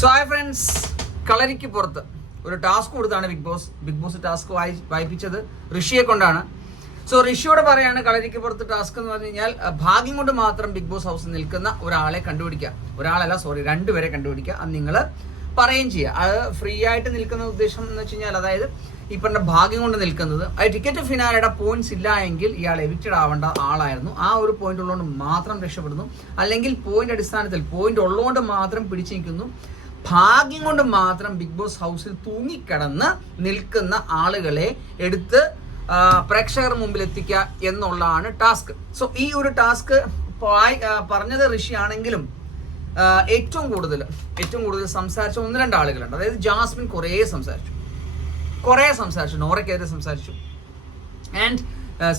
So hi friends കളരിക്ക് പുറത്ത് ഒരു task കൊടുത്താണ് Bigg Boss Bigg Boss task വായി വായിപ്പിച്ചത് ഋഷിയെ കൊണ്ടാണ്. സോ ഋഷിയോട് പറയാണ് കളരിക്ക് പുറത്ത് ടാസ്ക് എന്ന് പറഞ്ഞു കഴിഞ്ഞാൽ ഭാഗ്യം കൊണ്ട് മാത്രം ബിഗ് ബോസ് ഹൗസിൽ നിൽക്കുന്ന ഒരാളെ കണ്ടുപിടിക്കുക. ഒരാളല്ല സോറി രണ്ടുപേരെ കണ്ടുപിടിക്കുക. അത് നിങ്ങൾ പറയുകയും ചെയ്യുക. അത് ഫ്രീ ആയിട്ട് നിൽക്കുന്ന ഉദ്ദേശം എന്ന് വെച്ച് കഴിഞ്ഞാൽ അതായത് ഈ പറഞ്ഞ ഭാഗ്യം കൊണ്ട് നിൽക്കുന്നത് അത് ടിക്കറ്റ് ഫിനാലയുടെ പോയിന്റ്സ് ഇല്ല എങ്കിൽ ഇയാൾ എവിക്റ്റഡ് ആവേണ്ട ആളായിരുന്നു. ആ ഒരു പോയിന്റ് ഉള്ളതുകൊണ്ട് മാത്രം രക്ഷപ്പെടുന്നു. അല്ലെങ്കിൽ പോയിന്റ് അടിസ്ഥാനത്തിൽ പോയിന്റ് ഉള്ളതുകൊണ്ട് മാത്രം പിടിച്ചു നിൽക്കുന്നു. ഭാഗ്യം കൊണ്ട് മാത്രം ബിഗ് ബോസ് ഹൗസിൽ തൂങ്ങിക്കിടന്ന് നിൽക്കുന്ന ആളുകളെ എടുത്ത് പ്രേക്ഷകർ മുമ്പിൽ എത്തിക്കുക എന്നുള്ളതാണ് ടാസ്ക്. സോ ഈ ഒരു ടാസ്ക് പറഞ്ഞത് ഋഷിയാണെങ്കിലും ഏറ്റവും കൂടുതൽ ഏറ്റവും കൂടുതൽ സംസാരിച്ച ഒന്ന് രണ്ട് ആളുകളുണ്ട്. അതായത് ജാസ്മിൻ കുറേ സംസാരിച്ചു. കുറേ സംസാരിച്ചു. നോറയ്ക്കെതിരെ സംസാരിച്ചു. ആൻഡ്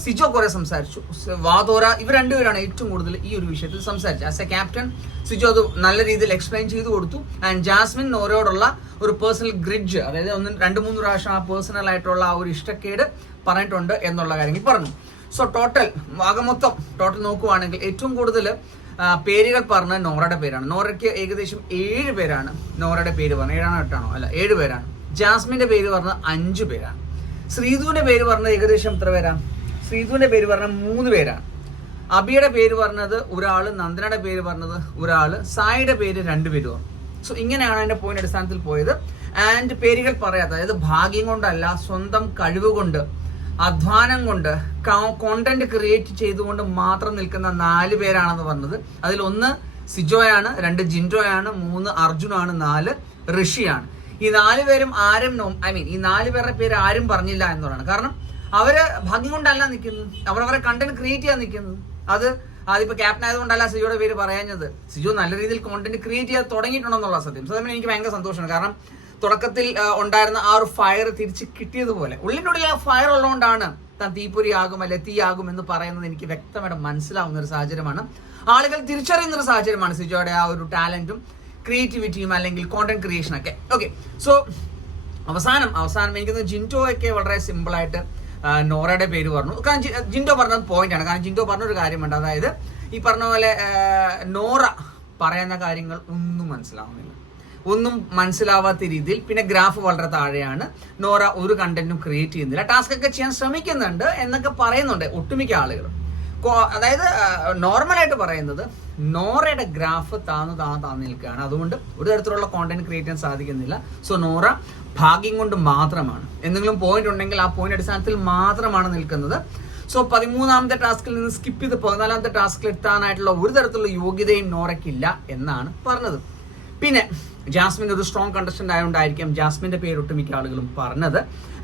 സിജോ കുറെ സംസാരിച്ചു. വാതോറ ഇവർ രണ്ടുപേരാണ് ഏറ്റവും കൂടുതൽ ഈ ഒരു വിഷയത്തിൽ സംസാരിച്ചത്. ആസ് എ ക്യാപ്റ്റൻ സിജോ അത് നല്ല രീതിയിൽ എക്സ്പ്ലെയിൻ ചെയ്തു കൊടുത്തു. ആൻഡ് ജാസ്മിൻ ഓരോടുള്ള ഒരു പേഴ്സണൽ ഗ്രിഡ്ജ് അതായത് ഒന്ന് രണ്ട് മൂന്ന് പ്രാവശ്യം ആ പേഴ്സണൽ ആയിട്ടുള്ള ആ ഒരു ഇഷ്ടക്കേട് പറഞ്ഞിട്ടുണ്ട് എന്നുള്ള കാര്യങ്ങൾ പറഞ്ഞു. സോ ടോട്ടൽ ആകമൊത്തം ടോട്ടൽ നോക്കുവാണെങ്കിൽ ഏറ്റവും കൂടുതൽ പേരുകൾ പറഞ്ഞ നോറയുടെ പേരാണ്. നോറയ്ക്ക് ഏകദേശം ഏഴ് പേരാണ് നോറയുടെ പേര് പറഞ്ഞത്. ഏഴാണോ എട്ടാണോ? അല്ല ഏഴ് പേരാണ്. ജാസ്മിന്റെ പേര് പറഞ്ഞത് അഞ്ച് പേരാണ്. ശ്രീധുവിന്റെ പേര് പറഞ്ഞത് ഏകദേശം എത്ര പേരാ? ശ്രീധുവിന്റെ പേര് പറഞ്ഞ മൂന്ന് പേരാണ് അബിയുടെ പേര് പറഞ്ഞത് ഒരാൾ നന്ദനയുടെ പേര് പറഞ്ഞത് ഒരാൾ സായിയുടെ പേര് രണ്ടുപേരും സോ ഇങ്ങനെയാണ് അതിന്റെ പോയിന്റ് അടിസ്ഥാനത്തിൽ പോയത്. ആൻഡ് പേരുകൾ പറയാത്ത അതായത് ഭാഗ്യം കൊണ്ടല്ല സ്വന്തം കഴിവ് കൊണ്ട് അധ്വാനം കൊണ്ട് കോണ്ടന്റ് ക്രിയേറ്റ് ചെയ്തുകൊണ്ട് മാത്രം നിൽക്കുന്ന നാല് പേരാണെന്ന് പറഞ്ഞത്. അതിൽ ഒന്ന് സിജോയാണ് രണ്ട് ജിൻഡോയാണ് മൂന്ന് അർജുനാണ് നാല് ഋഷിയാണ്. ഈ നാല് പേരും ആരും ഐ മീൻ ഈ നാല് പേരുടെ പേര് ആരും പറഞ്ഞില്ല എന്നുള്ളതാണ്. കാരണം അവർ ഭംഗി കൊണ്ടല്ല നിൽക്കുന്നത്. അവരവരെ കണ്ടന്റ് ക്രിയേറ്റ് ചെയ്യാൻ നിൽക്കുന്നത്. അത് അതിപ്പോ ക്യാപ്റ്റൻ ആയതുകൊണ്ടല്ല സിജോയുടെ പേര് പറയാഞ്ഞത്. സിജോ നല്ല രീതിയിൽ കോണ്ടന്റ് ക്രിയേറ്റ് ചെയ്യാൻ തുടങ്ങിയിട്ടുണ്ടെന്നുള്ള സത്യം. സത്യം എനിക്ക് ഭയങ്കര സന്തോഷമാണ്. കാരണം തുടക്കത്തിൽ ഉണ്ടായിരുന്ന ആ ഒരു ഫയർ തിരിച്ച് കിട്ടിയതുപോലെ. ഉള്ളിനുള്ളിൽ ആ ഫയർ ഉള്ളതുകൊണ്ടാണ് താൻ തീപ്പൊരി ആകും അല്ലെ തീയാകും എന്ന് പറയുന്നത് എനിക്ക് വ്യക്തമായിട്ട് മനസ്സിലാവുന്ന ഒരു സാഹചര്യമാണ്. ആളുകൾ തിരിച്ചറിയുന്ന ഒരു സാഹചര്യമാണ് സിജോയുടെ ആ ഒരു ടാലന്റും ക്രിയേറ്റിവിറ്റിയും അല്ലെങ്കിൽ കോണ്ടന്റ് ക്രിയേഷനൊക്കെ ഓക്കെ സോ അവസാനം അവസാനം എനിക്ക് ജിന്റോയൊക്കെ വളരെ ആ, നോറയുടെ പേര് പറഞ്ഞു. കാരണം ജിൻഡോ പറഞ്ഞത് പോയിന്റ് ആണ്. കാരണം ജിൻഡോ പറഞ്ഞൊരു കാര്യമുണ്ട്. അതായത് ഈ പറഞ്ഞ പോലെ നോറ പറയുന്ന കാര്യങ്ങൾ ഒന്നും മനസ്സിലാവുന്നില്ല. ഒന്നും മനസ്സിലാവാത്ത രീതിയിൽ പിന്നെ ഗ്രാഫ് വളരെ താഴെയാണ്. നോറ ഒരു കണ്ടന്റും ക്രിയേറ്റ് ചെയ്യുന്നില്ല. ടാസ്ക് ഒക്കെ ചെയ്യാൻ ശ്രമിക്കുന്നുണ്ട് എന്നൊക്കെ പറയുന്നുണ്ട് ഒട്ടുമിക്ക ആളുകൾ അതായത് നോർമലായിട്ട് പറയുന്നത് നോറയുടെ ഗ്രാഫ് താന്ന് താന്ന് താന്ന് നിൽക്കുകയാണ്. അതുകൊണ്ട് ഒരു തരത്തിലുള്ള കോണ്ടന്റ് ക്രിയേറ്റ് ചെയ്യാൻ സാധിക്കുന്നില്ല. സോ നോറ ഭാഗ്യം കൊണ്ട് മാത്രമാണ്. എന്തെങ്കിലും പോയിന്റ് ഉണ്ടെങ്കിൽ ആ പോയിന്റ് അടിസ്ഥാനത്തിൽ മാത്രമാണ് നിൽക്കുന്നത്. സോ പതിമൂന്നാമത്തെ ടാസ്കിൽ നിന്ന് സ്കിപ്പ് ചെയ്ത് പതിനാലാമത്തെ ടാസ്കിൽ എത്താനായിട്ടുള്ള ഒരു തരത്തിലുള്ള യോഗ്യതയും നോറയ്ക്കില്ല എന്നാണ് പറഞ്ഞത്. പിന്നെ ജാസ്മിൻ ഒരു സ്ട്രോങ് കണ്ടസ്റ്റന്റ് ആയതുകൊണ്ടായിരിക്കും ജാസ്മിന്റെ പേര് ഒട്ടുമിക്ക ആളുകളും പറഞ്ഞത്.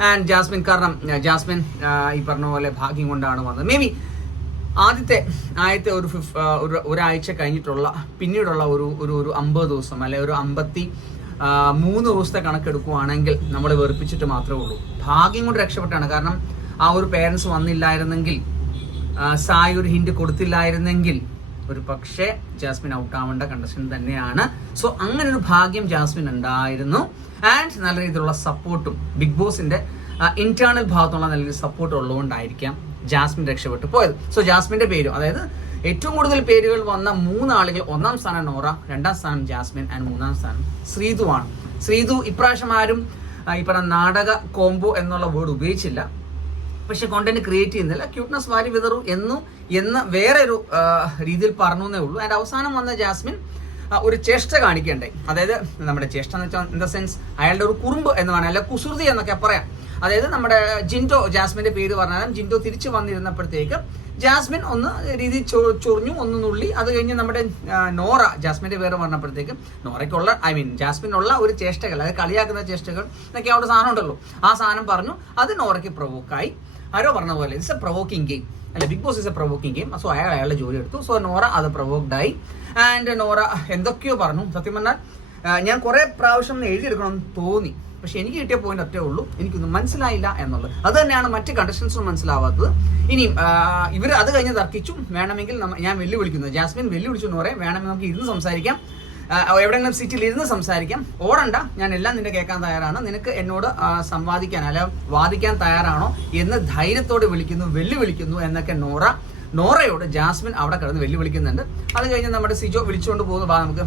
ആൻഡ് ജാസ്മിൻ കാരണം ജാസ്മിൻ ഈ പറഞ്ഞ പോലെ ഭാഗ്യം കൊണ്ടാണ് വന്നത്. മേ ബി ആദ്യത്തെ ആദ്യത്തെ ഒരു ഫിഫ് ഒരു ഒരാഴ്ച കഴിഞ്ഞിട്ടുള്ള പിന്നീടുള്ള ഒരു ഒരു ഒരു അമ്പത് ദിവസം അല്ലെ ഒരു അമ്പത്തി മൂന്ന് ദിവസത്തെ കണക്കെടുക്കുവാണെങ്കിൽ നമ്മൾ വെറുപ്പിച്ചിട്ട് മാത്രമേ ഉള്ളൂ. ഭാഗ്യം കൊണ്ട് രക്ഷപ്പെട്ടാണ്. കാരണം ആ ഒരു പേരൻസ് വന്നില്ലായിരുന്നെങ്കിൽ സായി ഒരു ഹിന്റ് കൊടുത്തില്ലായിരുന്നെങ്കിൽ ഒരു പക്ഷേ ജാസ്മിൻ ഔട്ട് ആവേണ്ട കണ്ടീഷൻ തന്നെയാണ്. സോ അങ്ങനെ ഒരു ഭാഗ്യം ജാസ്മിൻ ഉണ്ടായിരുന്നു. ആൻഡ് നല്ല രീതിയിലുള്ള സപ്പോർട്ടും ബിഗ് ബോസിന്റെ ഇന്റേണൽ ഭാഗത്തുള്ള നല്ല സപ്പോർട്ട് ഉള്ളതുകൊണ്ടായിരിക്കാം ജാസ്മിൻ രക്ഷപ്പെട്ടു പോയത്. സോ ജാസ്മിന്റെ പേരും അതായത് ഏറ്റവും കൂടുതൽ പേരുകൾ വന്ന മൂന്നാളുകൾ ഒന്നാം സ്ഥാനം നോറ രണ്ടാം സ്ഥാനം ജാസ്മിൻ ആൻഡ് മൂന്നാം സ്ഥാനം ശ്രീതു ആണ് ശ്രീതു ഇപ്രാവശ്യം ആരും ഈ പറഞ്ഞ നാടക കോംബോ എന്നുള്ള വേർഡ് ഉപയോഗിച്ചില്ല. പക്ഷെ കോണ്ടന്റ് ക്രിയേറ്റ് ചെയ്യുന്നില്ല. ക്യൂട്ട്നസ് വാരി വിതറു എന്നു എന്ന് വേറെ ഒരു രീതിയിൽ പറഞ്ഞു എന്നേ ഉള്ളൂ. ആൻഡ് അവസാനം വന്ന ജാസ്മിൻ ഒരു ചേഷ്ട കാണിക്കണ്ടേ? അതായത് നമ്മുടെ ചേഷ്ട എന്ന് വെച്ചാൽ ഇൻ ദ സെൻസ് അയാളുടെ ഒരു കുറുമ്പ് എന്ന് പറഞ്ഞാൽ അല്ലെ കുസൃതി എന്നൊക്കെ പറയാം. അതായത് നമ്മുടെ ജിൻഡോ ജാസ്മിന്റെ പേര് പറഞ്ഞാലും ജിൻഡോ തിരിച്ചു വന്നിരുന്നപ്പോഴത്തേക്ക് ജാസ്മിൻ ഒന്ന് രീതി ചൊറിഞ്ഞു ഒന്ന് നുള്ളി. അത് കഴിഞ്ഞ് നമ്മുടെ നോറ ജാസ്മിന്റെ പേര് പറഞ്ഞപ്പോഴത്തേക്കും നോറയ്ക്കുള്ള ഐ മീൻ ജാസ്മിനുള്ള ഒരു ചേഷ്ടകൾ അതായത് കളിയാക്കുന്ന ചേഷ്ടകൾ എന്നൊക്കെ അവിടെ സാധനം ഉണ്ടല്ലോ. ആ സാധനം പറഞ്ഞു. അത് നോറയ്ക്ക് പ്രൊവോക്കായി ആരോ പറഞ്ഞ പോലെ ഇറ്റ്സ് എ പ്രൊവോക്കിംഗ് ഗെയിം അല്ല Bigg Boss is a provoking game so അയാൾ അയാളുടെ ജോലി എടുത്തു. സോ നോറ അത് പ്രൊവോക്ഡ് ആയി. ആൻഡ് നോറ എന്തൊക്കെയോ പറഞ്ഞു. സത്യം പറഞ്ഞാൽ ഞാൻ കുറെ പ്രാവശ്യം എഴുതിയെടുക്കണം തോന്നി. പക്ഷെ എനിക്ക് കിട്ടിയ പോയിന്റ് അത്രേ ഉള്ളൂ. എനിക്കൊന്നും മനസ്സിലായില്ല എന്നുള്ളത്. അത് തന്നെയാണ് മറ്റ് കണ്ടീഷൻസും മനസ്സിലാവാത്തത്. ഇനി ഇവർ അത് കഴിഞ്ഞ് തർക്കിച്ചു വേണമെങ്കിൽ ഞാൻ വെല്ലുവിളിക്കുന്നത് ജാസ്മിൻ വെല്ലുവിളിച്ചു എന്ന് പറയാം. വേണമെങ്കിൽ നമുക്ക് ഇരുന്ന് സംസാരിക്കാം. എവിടെങ്കിലും സീറ്റിൽ ഇരുന്ന് സംസാരിക്കാം. ഓടണ്ട. ഞാൻ എല്ലാം നിന്നെ കേൾക്കാൻ തയ്യാറാണ്. നിനക്ക് എന്നോട് സംവാദിക്കാൻ അല്ല വാദിക്കാൻ തയ്യാറാണോ എന്ന് ധൈര്യത്തോടെ വിളിക്കുന്നു വെല്ലുവിളിക്കുന്നു എന്നൊക്കെ നോറ നോറയോട് ജാസ്മിൻ അവിടെ കിടന്ന് വെല്ലുവിളിക്കുന്നുണ്ട്. അത് കഴിഞ്ഞ് നമ്മുടെ സിജോ വിളിച്ചുകൊണ്ട് പോകുന്നു. നമുക്ക്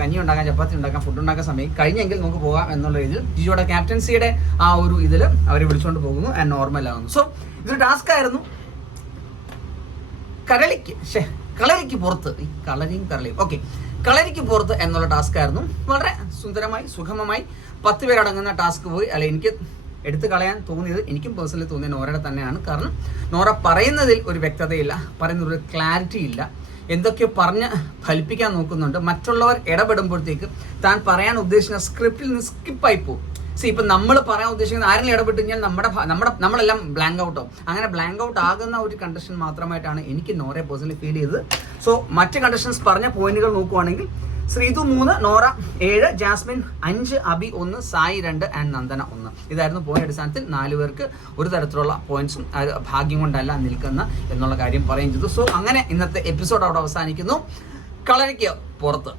കഞ്ഞി ഉണ്ടാക്കാൻ ചപ്പാത്തി ഉണ്ടാക്കാൻ ഫുഡ് ഉണ്ടാക്കാൻ സമയം കഴിഞ്ഞെങ്കിൽ നമുക്ക് പോകാം എന്നുള്ള രീതിയിൽ ജിജോയുടെ ക്യാപ്റ്റൻസിയുടെ ആ ഒരു ഇതിൽ അവരെ വിളിച്ചുകൊണ്ട് പോകുന്നു ആൻഡ് നോർമൽ ആകുന്നു സോ ഇതൊരു ടാസ്ക് ആയിരുന്നു. കരളിക്ക് ഷേ കളരിക്ക് പുറത്ത്. ഈ കളരിയും കരളിയും. ഓക്കെ കളരിക്ക് പുറത്ത് എന്നുള്ള ടാസ്ക് ആയിരുന്നു. വളരെ സുന്ദരമായി സുഗമമായി പത്ത് പേരടങ്ങുന്ന ടാസ്ക് പോയി. അല്ലെ എനിക്ക് എടുത്തു കളയാൻ തോന്നിയത് എനിക്കും പേഴ്സണലി തോന്നിയ നോറയുടെ തന്നെയാണ്. കാരണം നോറ പറയുന്നതിൽ ഒരു വ്യക്തതയില്ല പറയുന്ന ഒരു ക്ലാരിറ്റി ഇല്ല. എന്തൊക്കെയോ പറഞ്ഞ് ഫലിപ്പിക്കാൻ നോക്കുന്നുണ്ട്. മറ്റുള്ളവർ ഇടപെടുമ്പോഴത്തേക്ക് താൻ പറയാൻ ഉദ്ദേശിക്കുന്ന സ്ക്രിപ്റ്റിൽ നിന്ന് സ്കിപ്പായി പോകും. സി ഇപ്പം നമ്മൾ പറയാൻ ഉദ്ദേശിക്കുന്ന ആരെങ്കിലും ഇടപെട്ട് കഴിഞ്ഞാൽ നമ്മുടെ നമ്മുടെ നമ്മളെല്ലാം ബ്ലാങ്ക് ഔട്ടോ അങ്ങനെ ബ്ലാങ്ക് ഔട്ട് ആകുന്ന ഒരു കണ്ടീഷൻ മാത്രമായിട്ടാണ് എനിക്ക് നോറെ പേഴ്സണലി ഫീൽ ചെയ്തത്. സോ മറ്റ് കണ്ടീഷൻസ് പറഞ്ഞ പോയിന്റുകൾ നോക്കുവാണെങ്കിൽ ശ്രീതു മൂന്ന് നോറ ഏഴ് ജാസ്മിൻ അഞ്ച് അബി ഒന്ന് സായി രണ്ട് ആൻഡ് നന്ദന ഒന്ന്. ഇതായിരുന്നു പോയിന്റ് അടിസ്ഥാനത്തിൽ നാല് പേർക്ക് ഒരു തരത്തിലുള്ള പോയിന്റ്സും ഭാഗ്യം കൊണ്ടല്ല നിൽക്കുന്ന എന്നുള്ള കാര്യം പറയുകയും ചെയ്തു. സോ അങ്ങനെ ഇന്നത്തെ എപ്പിസോഡ് അവിടെ അവസാനിക്കുന്നു. കളരിക്ക് പുറത്ത്.